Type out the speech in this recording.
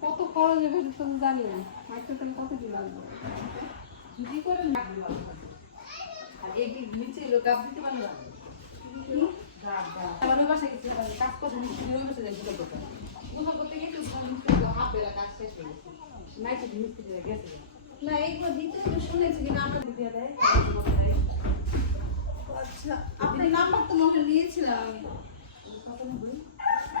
কত খরচ হবে তো জানি না, মাইক্রো তেল কত কি লাগবে যদি করে আর এই কি নিচে লোক কাপ দিতে পারবে না আমার বাসা গেছে কাজ করতে নিচে ওই বসে যাই সেটা করতে কোথা করতে গিয়ে তো হাফ বেলা কাজ শেষ হয়ে গেছে নাইটে মিস্ত্রি হয়ে গেছে না এইগুলো দিতে তো শুনেছি কি নামটা দিতে দেয়। আচ্ছা আপনার নাম্বার তো মনে নিয়েছিলাম আমি